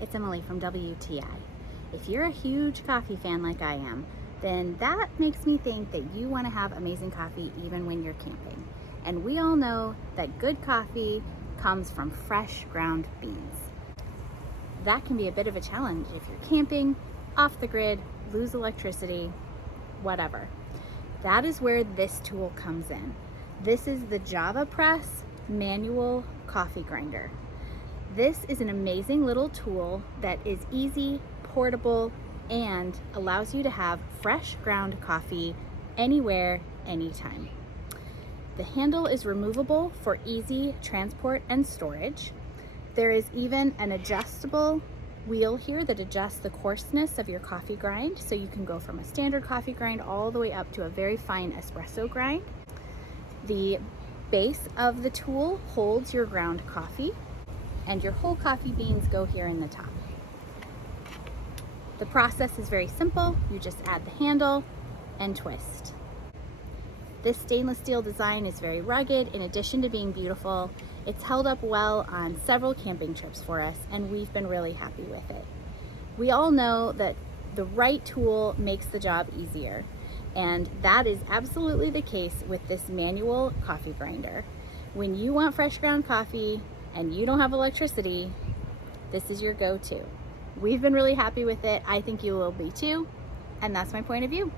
it's Emily from WTI. If you're a huge coffee fan like I am, then that makes me think that you want to have amazing coffee even when you're camping. And we all know that good coffee comes from fresh ground beans. That can be a bit of a challenge if you're camping, off the grid, lose electricity, whatever. That is where this tool comes in. This is the JavaPresse manual coffee grinder. This is an amazing little tool that is easy, portable, and allows you to have fresh ground coffee anywhere, anytime. The handle is removable for easy transport and storage. There is even an adjustable wheel here that adjusts the coarseness of your coffee grind, so you can go from a standard coffee grind all the way up to a very fine espresso grind. The base of the tool holds your ground coffee, and your whole coffee beans go here in the top. The process is very simple. You just add the handle and twist. This stainless steel design is very rugged. In addition to being beautiful, it's held up well on several camping trips for us, and we've been really happy with it. We all know that the right tool makes the job easier, and that is absolutely the case with this manual coffee grinder. When you want fresh ground coffee and you don't have electricity, this is your go-to. We've been really happy with it. I think you will be too, and that's my point of view.